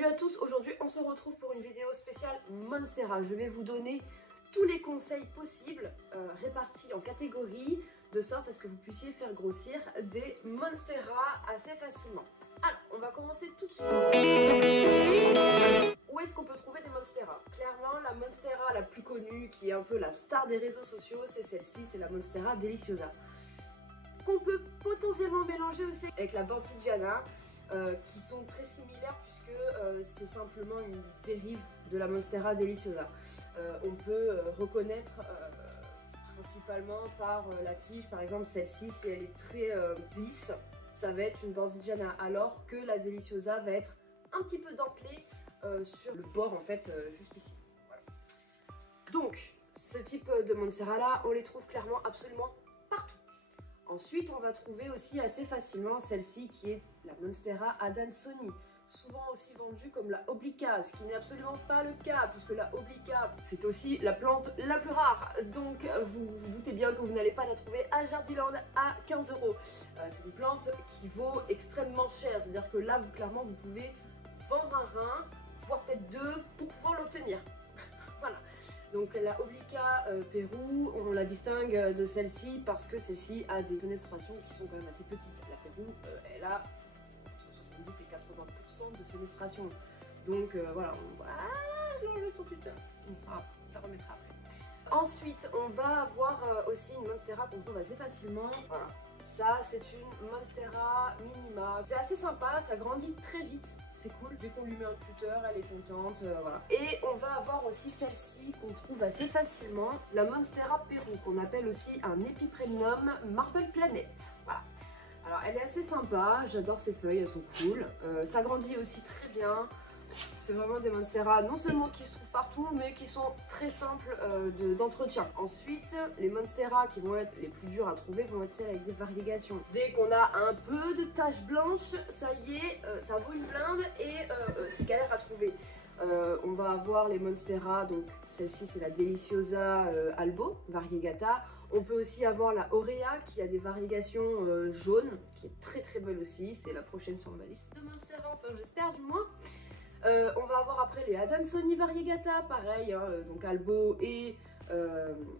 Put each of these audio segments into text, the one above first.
Salut à tous, aujourd'hui on se retrouve pour une vidéo spéciale Monstera. Je vais vous donner tous les conseils possibles répartis en catégories de sorte à ce que vous puissiez faire grossir des Monstera assez facilement. Alors, on va commencer tout de suite. Où est-ce qu'on peut trouver des Monstera? Clairement, la Monstera la plus connue, qui est un peu la star des réseaux sociaux, c'est celle-ci, c'est la Monstera Deliciosa. Qu'on peut potentiellement mélanger aussi avec la Bordigiana, qui sont très similaires puisque c'est simplement une dérive de la Monstera Deliciosa. On peut reconnaître principalement par la tige, par exemple celle-ci, si elle est très lisse, ça va être une Bordigiana, alors que la Deliciosa va être un petit peu dentelée sur le bord en fait, juste ici. Voilà. Donc, ce type de Monstera là, on les trouve clairement absolument partout. Ensuite, on va trouver aussi assez facilement celle-ci qui est la Monstera Adansonii, souvent aussi vendue comme la Oblica, ce qui n'est absolument pas le cas, puisque la Oblica, c'est aussi la plante la plus rare. Donc, vous vous doutez bien que vous n'allez pas la trouver à Jardiland à 15 €. C'est une plante qui vaut extrêmement cher, c'est-à-dire que là, clairement, vous pouvez vendre un rein, voire peut-être deux, pour pouvoir l'obtenir. Voilà. Donc la Oblica Pérou, on la distingue de celle-ci parce que celle-ci a des fenestrations qui sont quand même assez petites. La Pérou, elle a entre 70 et 80% de fenestration. Donc voilà, je vais enlever de son tuteur, ça remettra après. Ensuite, on va avoir aussi une Monstera qu'on trouve assez facilement. Voilà. Ça, c'est une Monstera Minima. C'est assez sympa, ça grandit très vite. C'est cool. Dès qu'on lui met un tuteur, elle est contente. Voilà. Et on va avoir aussi celle-ci qu'on trouve assez facilement, la Monstera Pérou, qu'on appelle aussi un Epipremnum Marble Planet. Voilà. Alors, elle est assez sympa. J'adore ses feuilles, elles sont cool. Ça grandit aussi très bien. C'est vraiment des Monstera non seulement qui se trouvent partout, mais qui sont très simples d'entretien. Ensuite, les Monstera qui vont être les plus dures à trouver vont être celles avec des variegations. Dès qu'on a un peu de taches blanches, ça y est, ça vaut une blinde et c'est galère à trouver. On va avoir les Monstera, donc celle-ci c'est la Deliciosa Albo, variegata. On peut aussi avoir la Aurea qui a des variegations jaunes, qui est très très belle aussi. C'est la prochaine sur ma liste de Monstera, enfin j'espère du moins. On va avoir après les Adansonii variegata, pareil, hein, donc Albo et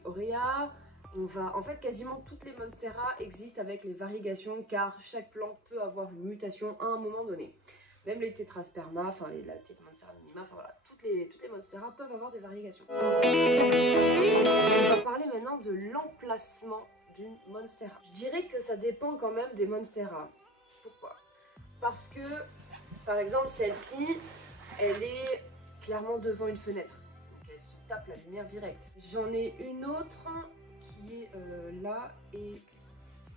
Aurea. En fait, quasiment toutes les Monstera existent avec les variegations car chaque plante peut avoir une mutation à un moment donné. Même les Tetrasperma, enfin la petite Monstera minima, enfin voilà, toutes les Monstera peuvent avoir des variegations. On va parler maintenant de l'emplacement d'une Monstera. Je dirais que ça dépend quand même des Monstera. Pourquoi? Parce que, par exemple, celle-ci, elle est clairement devant une fenêtre, donc elle se tape la lumière directe. J'en ai une autre qui est là et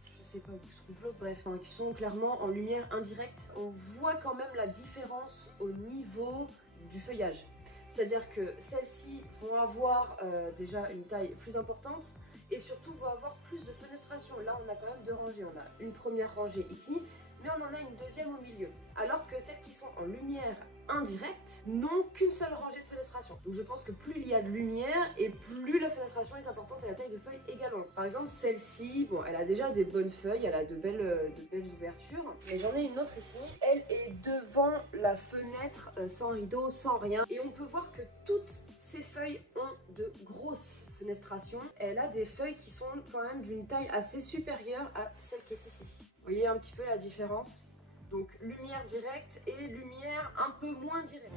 je sais pas où se trouve l'autre, bref, hein, qui sont clairement en lumière indirecte. On voit quand même la différence au niveau du feuillage. C'est-à-dire que celles-ci vont avoir déjà une taille plus importante et surtout vont avoir plus de fenestration. Là, on a quand même deux rangées. On a une première rangée ici, mais on en a une deuxième au milieu. Alors que celles qui sont en lumière indirecte n'ont qu'une seule rangée de fenestration. Donc je pense que plus il y a de lumière et plus la fenestration est importante et la taille de feuille également. Par exemple celle-ci, bon, elle a déjà des bonnes feuilles, elle a de belles ouvertures. Mais j'en ai une autre ici, elle est devant la fenêtre sans rideau, sans rien. Et on peut voir que toutes ces feuilles ont de grosses fenestrations. Elle a des feuilles qui sont quand même d'une taille assez supérieure à celle qui est ici. Vous voyez un petit peu la différence? Donc lumière directe et lumière un peu moins directe.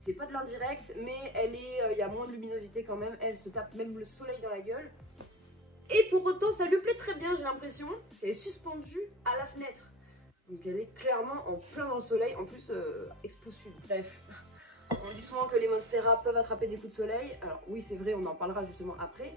C'est pas de l'indirect, mais il y a moins de luminosité quand même. Elle se tape même le soleil dans la gueule. Et pour autant, ça lui plaît très bien, j'ai l'impression. Parce qu'elle est suspendue à la fenêtre. Donc elle est clairement en plein dans le soleil, en plus expo sud. Bref, on dit souvent que les Monstera peuvent attraper des coups de soleil. Alors oui, c'est vrai, on en parlera justement après.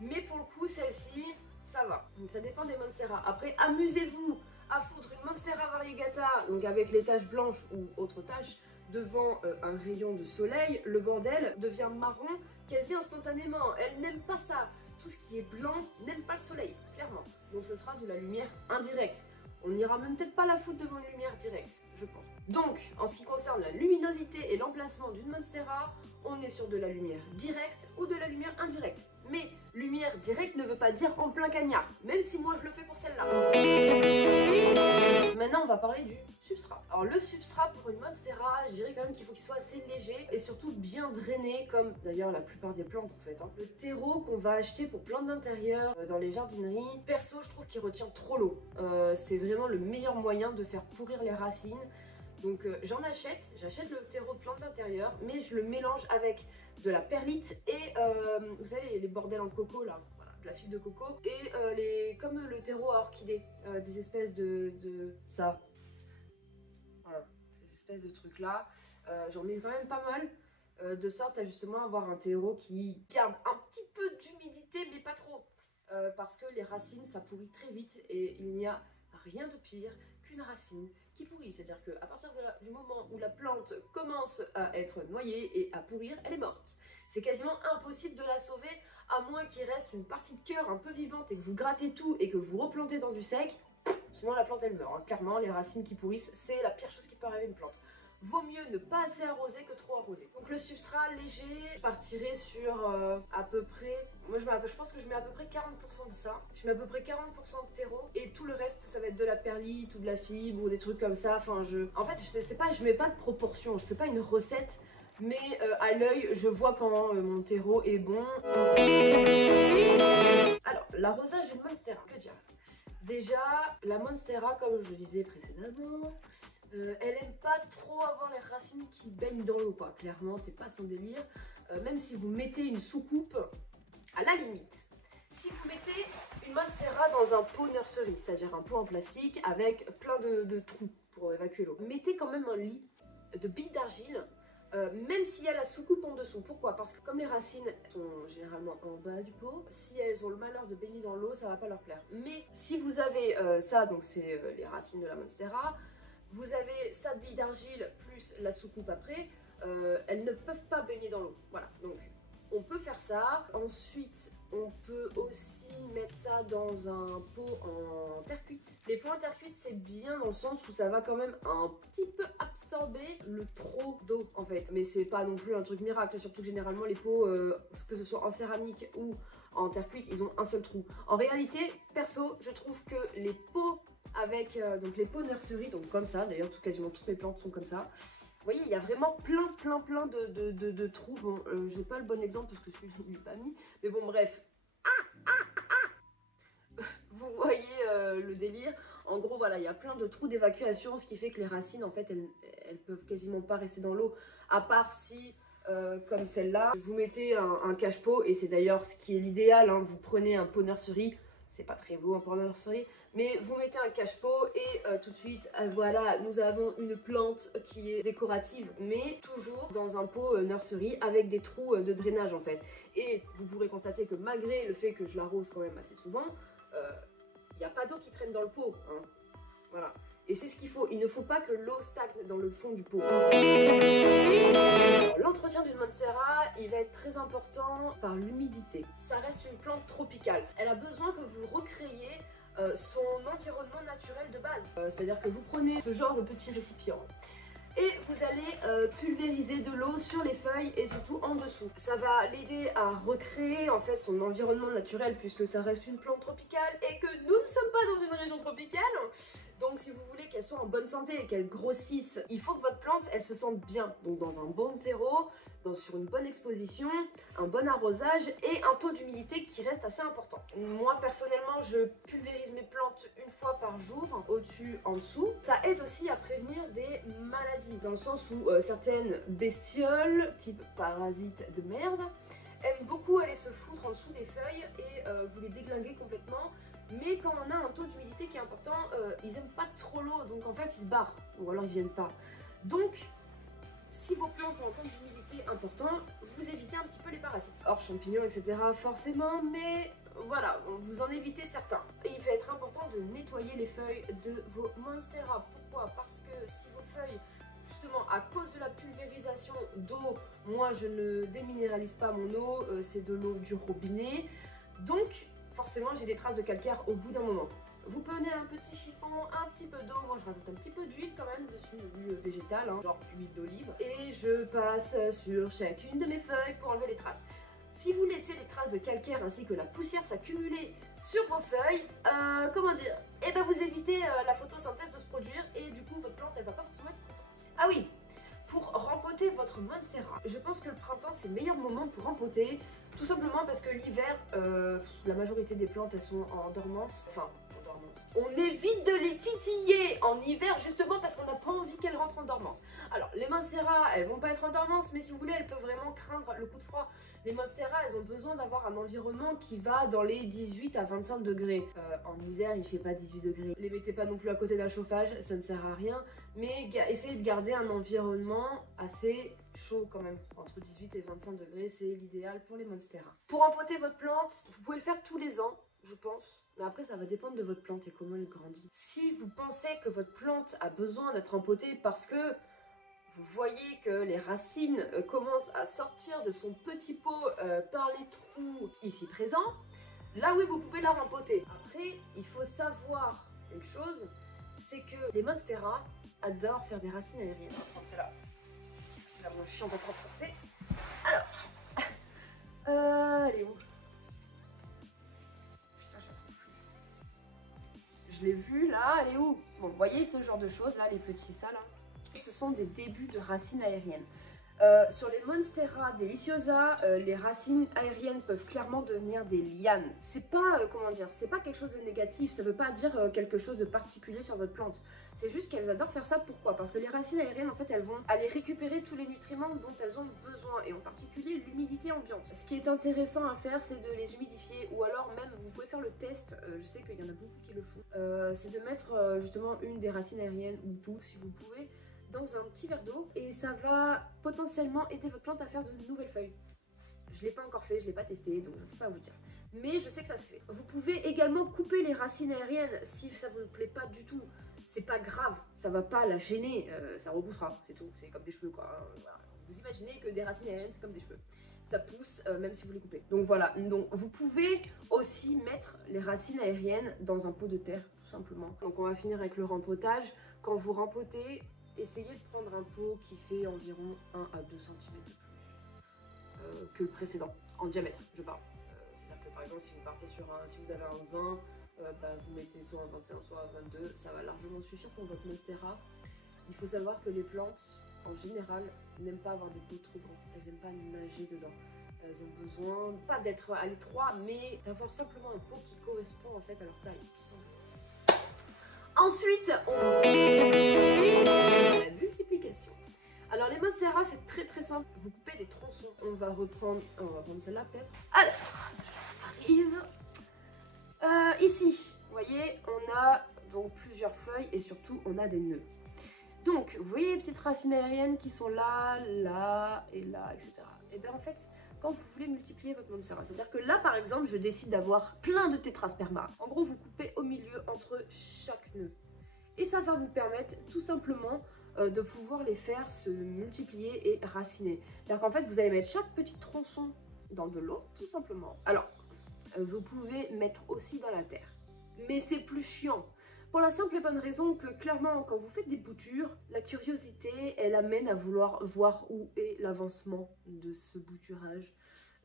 Mais pour le coup, celle-ci, ça va. Donc ça dépend des Monstera. Après, amusez-vous à foutre une Monstera variegata, donc avec les taches blanches ou autres taches, devant un rayon de soleil. Le bordel devient marron quasi instantanément. Elle n'aime pas ça. Tout ce qui est blanc n'aime pas le soleil, clairement. Donc ce sera de la lumière indirecte. On n'ira même peut-être pas la foutre devant une lumière directe, je pense. Donc, en ce qui concerne la luminosité et l'emplacement d'une Monstera, on est sur de la lumière directe ou de la lumière indirecte. Mais lumière directe ne veut pas dire en plein cagnard, même si moi je le fais pour celle-là. Maintenant on va parler du substrat. Alors le substrat pour une monstera, je dirais quand même qu'il faut qu'il soit assez léger et surtout bien drainé, comme d'ailleurs la plupart des plantes en fait. Le terreau qu'on va acheter pour plantes d'intérieur dans les jardineries, perso je trouve qu'il retient trop l'eau. C'est vraiment le meilleur moyen de faire pourrir les racines. Donc j'achète le terreau de plantes d'intérieur, mais je le mélange avec de la perlite et vous savez les bordels en coco là, voilà, de la fibre de coco et comme le terreau à orchidée, des espèces de ça, voilà, ces espèces de trucs là, j'en mets quand même pas mal, de sorte à justement avoir un terreau qui garde un petit peu d'humidité mais pas trop, parce que les racines ça pourrit très vite et il n'y a rien de pire qu'une racine qui pourrit, c'est-à-dire qu'à partir du moment où la plante commence à être noyée et à pourrir, elle est morte. C'est quasiment impossible de la sauver, à moins qu'il reste une partie de cœur un peu vivante et que vous grattez tout et que vous replantez dans du sec, sinon la plante elle meurt. Clairement, les racines qui pourrissent, c'est la pire chose qui peut arriver à une plante. Vaut mieux ne pas assez arroser que trop arroser. Donc le substrat léger, je partirai sur à peu près, moi je pense que je mets à peu près 40% de ça. Je mets à peu près 40% de terreau et tout le reste ça va être de la perlite ou de la fibre ou des trucs comme ça. Enfin en fait je mets pas de proportion, je fais pas une recette. Mais à l'œil, je vois quand mon terreau est bon. Alors, l'arrosage d'une monstera, que dire? Déjà, la monstera, comme je le disais précédemment, elle aime pas trop avoir les racines qui baignent dans l'eau, quoi. Clairement, c'est pas son délire. Même si vous mettez une soucoupe, à la limite. Si vous mettez une monstera dans un pot nursery, c'est-à-dire un pot en plastique avec plein de trous pour évacuer l'eau, mettez quand même un lit de billes d'argile. Même s'il y a la soucoupe en dessous. Pourquoi? Parce que comme les racines sont généralement en bas du pot, si elles ont le malheur de baigner dans l'eau, ça va pas leur plaire. Mais si vous avez ça, donc c'est les racines de la monstera, vous avez ça de billes d'argile plus la soucoupe après, elles ne peuvent pas baigner dans l'eau. Voilà, donc on peut faire ça. Ensuite, on peut aussi mettre ça dans un pot en terre cuite. Les pots en terre cuite, c'est bien dans le sens où ça va quand même un petit peu absorber le trop d'eau en fait. Mais c'est pas non plus un truc miracle, surtout que généralement les pots, que ce soit en céramique ou en terre cuite, ils ont un seul trou. En réalité, perso, je trouve que les pots avec donc les pots nursery, donc comme ça, d'ailleurs quasiment toutes mes plantes sont comme ça. Vous voyez, il y a vraiment plein de trous. Bon, j'ai pas le bon exemple parce que celui-là, il est pas mis. Mais bon, bref. Vous voyez le délire. En gros, voilà, il y a plein de trous d'évacuation, ce qui fait que les racines, en fait, elles peuvent quasiment pas rester dans l'eau. À part si, comme celle-là, vous mettez un cache-pot. Et c'est d'ailleurs ce qui est l'idéal. Hein, vous prenez un pot nursery. C'est pas très beau un pot nursery, mais vous mettez un cache-pot et tout de suite, voilà, nous avons une plante qui est décorative, mais toujours dans un pot nursery avec des trous de drainage en fait. Et vous pourrez constater que malgré le fait que je l'arrose quand même assez souvent, il n'y a pas d'eau qui traîne dans le pot. Hein. Voilà. Et c'est ce qu'il faut, il ne faut pas que l'eau stagne dans le fond du pot. L'entretien d'une monstera, il va être très important par l'humidité. Ça reste une plante tropicale. Elle a besoin que vous recréiez son environnement naturel de base. C'est-à-dire que vous prenez ce genre de petit récipient et vous allez pulvériser de l'eau sur les feuilles et surtout en dessous. Ça va l'aider à recréer en fait son environnement naturel puisque ça reste une plante tropicale et que nous ne sommes pas dans une région tropicale. Donc si vous voulez qu'elle soit en bonne santé et qu'elle grossisse, il faut que votre plante elle se sente bien. Donc dans un bon terreau, sur une bonne exposition, un bon arrosage et un taux d'humidité qui reste assez important. Moi personnellement je pulvérise mes plantes une fois par jour, au-dessus, en dessous. Ça aide aussi à prévenir des maladies, dans le sens où certaines bestioles, type parasites de merde, aiment beaucoup aller se foutre en dessous des feuilles et vous les déglinguer complètement. Mais quand on a un taux d'humidité qui est important, ils aiment pas trop l'eau, donc en fait ils se barrent, ou alors ils viennent pas. Donc, si vos plantes ont un taux d'humidité important, vous évitez un petit peu les parasites. Hors champignons, etc. forcément, mais voilà, vous en évitez certains. Et il va être important de nettoyer les feuilles de vos monstera. Pourquoi? Parce que si vos feuilles, justement, à cause de la pulvérisation d'eau, moi je ne déminéralise pas mon eau, c'est de l'eau du robinet, donc forcément j'ai des traces de calcaire au bout d'un moment. Vous prenez un petit chiffon, un petit peu d'eau, moi je rajoute un petit peu d'huile quand même dessus, de l'huile végétale, hein, genre huile d'olive, et je passe sur chacune de mes feuilles pour enlever les traces. Si vous laissez des traces de calcaire ainsi que la poussière s'accumuler sur vos feuilles, comment dire, eh ben vous évitez la photosynthèse de se produire et du coup votre plante elle va pas forcément être contente. Ah oui, pour rempoter votre monstera, je pense que le printemps c'est le meilleur moment pour rempoter, tout simplement parce que l'hiver, la majorité des plantes elles sont en dormance, enfin en dormance. On évite de les titiller en hiver justement parce qu'on n'a pas envie qu'elles rentrent en dormance. Alors les monstera elles vont pas être en dormance, mais si vous voulez elles peuvent vraiment craindre le coup de froid. Les monstera elles ont besoin d'avoir un environnement qui va dans les 18 à 25 degrés. En hiver il fait pas 18 degrés. Les mettez pas non plus à côté d'un chauffage, ça ne sert à rien. Mais essayez de garder un environnement assez chaud quand même. Entre 18 et 25 degrés, c'est l'idéal pour les monstera. Pour empoter votre plante, vous pouvez le faire tous les ans, je pense. Mais après, ça va dépendre de votre plante et comment elle grandit. Si vous pensez que votre plante a besoin d'être empotée parce que vous voyez que les racines commencent à sortir de son petit pot par les trous ici présents, là oui, vous pouvez la rempoter. Après, il faut savoir une chose, c'est que les monstera adorent faire des racines aériennes. On va prendre celle-là. C'est la moins chiante à transporter. Alors, elle est où? Putain, je la trouve plus. Je l'ai vue là, elle est où? Bon, vous voyez ce genre de choses là, les petits ça là, ce sont des débuts de racines aériennes. Sur les monstera deliciosa, les racines aériennes peuvent clairement devenir des lianes. C'est pas, comment dire, c'est pas quelque chose de négatif, ça veut pas dire quelque chose de particulier sur votre plante. C'est juste qu'elles adorent faire ça, pourquoi? Parce que les racines aériennes, en fait, elles vont aller récupérer tous les nutriments dont elles ont besoin, et en particulier l'humidité ambiante. Ce qui est intéressant à faire, c'est de les humidifier, ou alors même, vous pouvez faire le test, je sais qu'il y en a beaucoup qui le font, c'est de mettre justement une des racines aériennes, ou tout, si vous pouvez, dans un petit verre d'eau et ça va potentiellement aider votre plante à faire de nouvelles feuilles. Je ne l'ai pas encore fait, je ne l'ai pas testé, donc je ne peux pas vous dire. Mais je sais que ça se fait. Vous pouvez également couper les racines aériennes si ça ne vous plaît pas du tout. C'est pas grave, ça va pas la gêner, ça repoussera, c'est tout. C'est comme des cheveux quoi. Voilà. Vous imaginez que des racines aériennes c'est comme des cheveux. Ça pousse même si vous les coupez. Donc voilà, donc vous pouvez aussi mettre les racines aériennes dans un pot de terre tout simplement. Donc on va finir avec le rempotage. Quand vous rempotez, essayez de prendre un pot qui fait environ 1 à 2 cm de plus que le précédent, en diamètre je parle. C'est-à-dire que par exemple si vous partez sur si vous avez un 20, vous mettez soit un 21 soit un 22, ça va largement suffire pour votre monstera. Il faut savoir que les plantes en général n'aiment pas avoir des pots trop grands, elles n'aiment pas nager dedans. Elles ont besoin, pas d'être à l'étroit, mais d'avoir simplement un pot qui correspond en fait à leur taille, tout simplement. Ensuite, on la multiplication. Alors les monstera c'est très simple. Vous coupez des tronçons. On va reprendre celle-là peut-être. Alors, j'arrive. Ici, vous voyez, on a donc plusieurs feuilles et surtout on a des nœuds. Donc, vous voyez les petites racines aériennes qui sont là, là et là, etc. Et bien en fait, quand vous voulez multiplier votre monstera, c'est-à-dire que là par exemple, je décide d'avoir plein de tétrasperma. En gros, vous coupez au milieu entre chaque nœud. Et ça va vous permettre tout simplement de pouvoir les faire se multiplier et raciner. C'est-à-dire qu'en fait, vous allez mettre chaque petit tronçon dans de l'eau, tout simplement. Alors, vous pouvez mettre aussi dans la terre. Mais c'est plus chiant. Pour la simple et bonne raison que clairement, quand vous faites des boutures, la curiosité, elle amène à vouloir voir où est l'avancement de ce bouturage.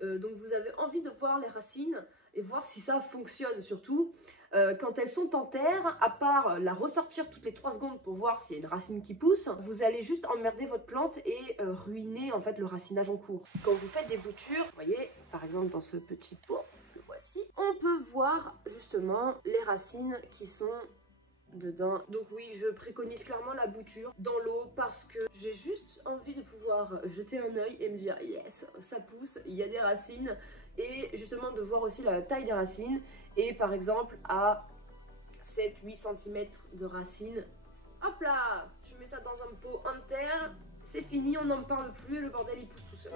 Donc vous avez envie de voir les racines et voir si ça fonctionne surtout. Quand elles sont en terre, à part la ressortir toutes les 3 secondes pour voir s'il y a une racine qui pousse, vous allez juste emmerder votre plante et ruiner en fait le racinage en cours. Quand vous faites des boutures, vous voyez, par exemple dans ce petit pot, le voici, on peut voir justement les racines qui sont dedans. Donc oui, je préconise clairement la bouture dans l'eau parce que j'ai juste envie de pouvoir jeter un œil et me dire yes, ça pousse, il y a des racines, et justement de voir aussi la taille des racines. Et par exemple à 7-8 cm de racines, hop là, je mets ça dans un pot en terre, c'est fini, on n'en parle plus et le bordel il pousse tout seul.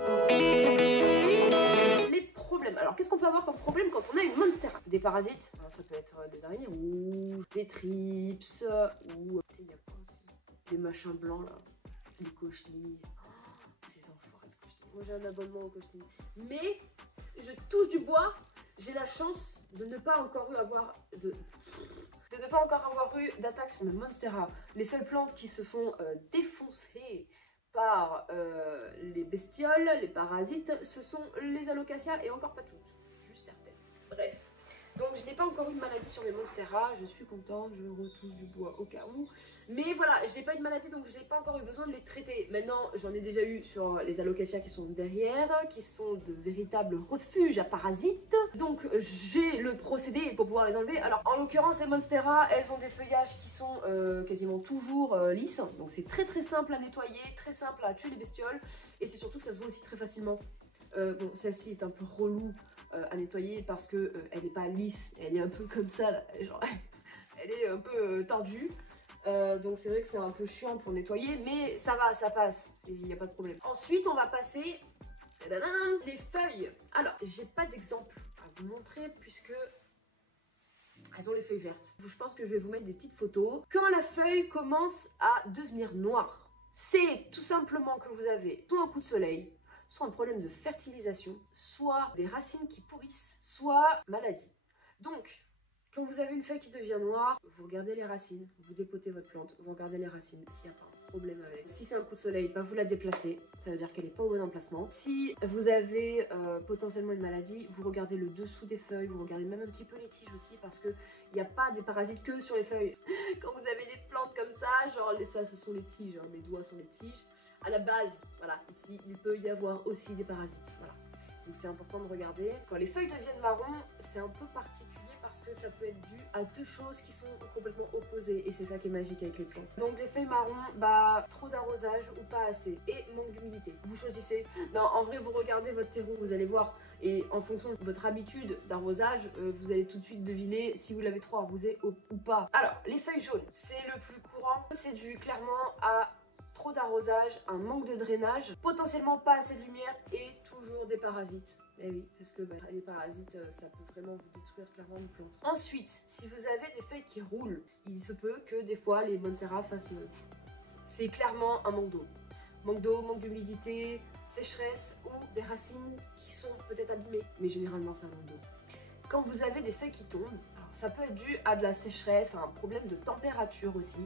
Les problèmes. Alors qu'est-ce qu'on peut avoir comme problème quand on a une monstera? Des parasites, alors, ça peut être des araignées rouges, des trips, ou il y a quoi aussi? Des machins blancs là, les cochenilles. Oh, ces enfoirés de cochenilles. Moi j'ai un abonnement aux cochenilles. Mais je touche du bois, j'ai la chance de ne pas encore avoir d'attaque sur mes monstera. Les seules plantes qui se font défoncer par les bestioles, les parasites, ce sont les alocasias et encore pas toutes, juste certaines. Bref. Donc je n'ai pas encore eu de maladie sur mes monstera, je suis contente, je retouche du bois au cas où. Mais voilà, je n'ai pas eu de maladie donc je n'ai pas encore eu besoin de les traiter. Maintenant j'en ai déjà eu sur les alocasias qui sont derrière, qui sont de véritables refuges à parasites. Donc j'ai le procédé pour pouvoir les enlever. Alors en l'occurrence les monstera, elles ont des feuillages qui sont quasiment toujours lisses. Donc c'est très simple à nettoyer, très simple à tuer les bestioles. Et c'est surtout que ça se voit aussi très facilement. Bon, celle-ci est un peu relou à nettoyer parce que elle n'est pas lisse, elle est un peu comme ça, là, genre, elle est un peu tordue. Donc c'est vrai que c'est un peu chiant pour nettoyer, mais ça va, ça passe, il n'y a pas de problème. Ensuite, on va passer les feuilles. Alors, j'ai pas d'exemple à vous montrer puisque elles ont les feuilles vertes. Je pense que je vais vous mettre des petites photos. Quand la feuille commence à devenir noire, c'est tout simplement que vous avez soit un coup de soleil, soit un problème de fertilisation, soit des racines qui pourrissent, soit maladie. Donc, quand vous avez une feuille qui devient noire, vous regardez les racines, vous dépotez votre plante, vous regardez les racines s'il n'y a pas un problème avec. Si c'est un coup de soleil, bah vous la déplacez, ça veut dire qu'elle n'est pas au bon emplacement. Si vous avez potentiellement une maladie, vous regardez le dessous des feuilles, vous regardez même un petit peu les tiges aussi parce qu'il n'y a pas des parasites que sur les feuilles. Quand vous avez des plantes comme ça, genre ça ce sont les tiges, hein, mes doigts sont les tiges. À la base, voilà, ici, il peut y avoir aussi des parasites, voilà. Donc c'est important de regarder. Quand les feuilles deviennent marron, c'est un peu particulier parce que ça peut être dû à deux choses qui sont complètement opposées. Et c'est ça qui est magique avec les plantes. Donc les feuilles marron, bah trop d'arrosage ou pas assez. Et manque d'humidité. Vous choisissez. Non, en vrai, vous regardez votre terreau, vous allez voir. Et en fonction de votre habitude d'arrosage, vous allez tout de suite deviner si vous l'avez trop arrosé ou pas. Alors, les feuilles jaunes, c'est le plus courant. C'est dû clairement à trop d'arrosage, un manque de drainage, potentiellement pas assez de lumière et toujours des parasites. Eh oui, parce que bah, les parasites, ça peut vraiment vous détruire clairement une plante. Ensuite, si vous avez des feuilles qui roulent, il se peut que des fois les monstera fassent le... C'est clairement un manque d'eau. Manque d'eau, manque d'humidité, sécheresse ou des racines qui sont peut-être abîmées. Mais généralement, c'est un manque d'eau. Quand vous avez des feuilles qui tombent, alors, ça peut être dû à de la sécheresse, à un problème de température aussi.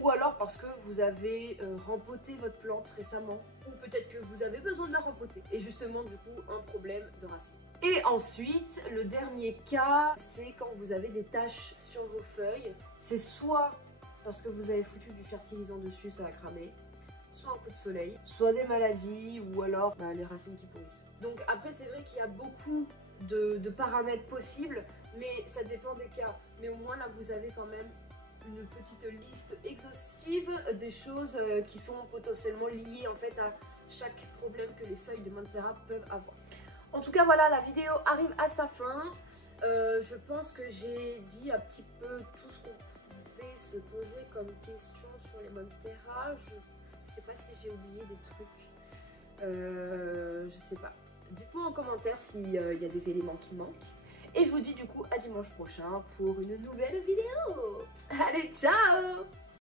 Ou alors parce que vous avez rempoté votre plante récemment. Ou peut-être que vous avez besoin de la rempoter. Et justement, du coup, un problème de racines. Et ensuite, le dernier cas, c'est quand vous avez des taches sur vos feuilles. C'est soit parce que vous avez foutu du fertilisant dessus, ça va cramer. Soit un coup de soleil, soit des maladies, ou alors bah, les racines qui pourrissent. Donc après, c'est vrai qu'il y a beaucoup de paramètres possibles, mais ça dépend des cas. Mais au moins là, vous avez quand même une petite liste exhaustive des choses qui sont potentiellement liées en fait à chaque problème que les feuilles de monstera peuvent avoir. En tout cas voilà, la vidéo arrive à sa fin. Je pense que j'ai dit un petit peu tout ce qu'on pouvait se poser comme question sur les monstera. Je sais pas si j'ai oublié des trucs. Je sais pas. Dites-moi en commentaire s'il y a des éléments qui manquent. Et je vous dis du coup à dimanche prochain pour une nouvelle vidéo. Allez, ciao!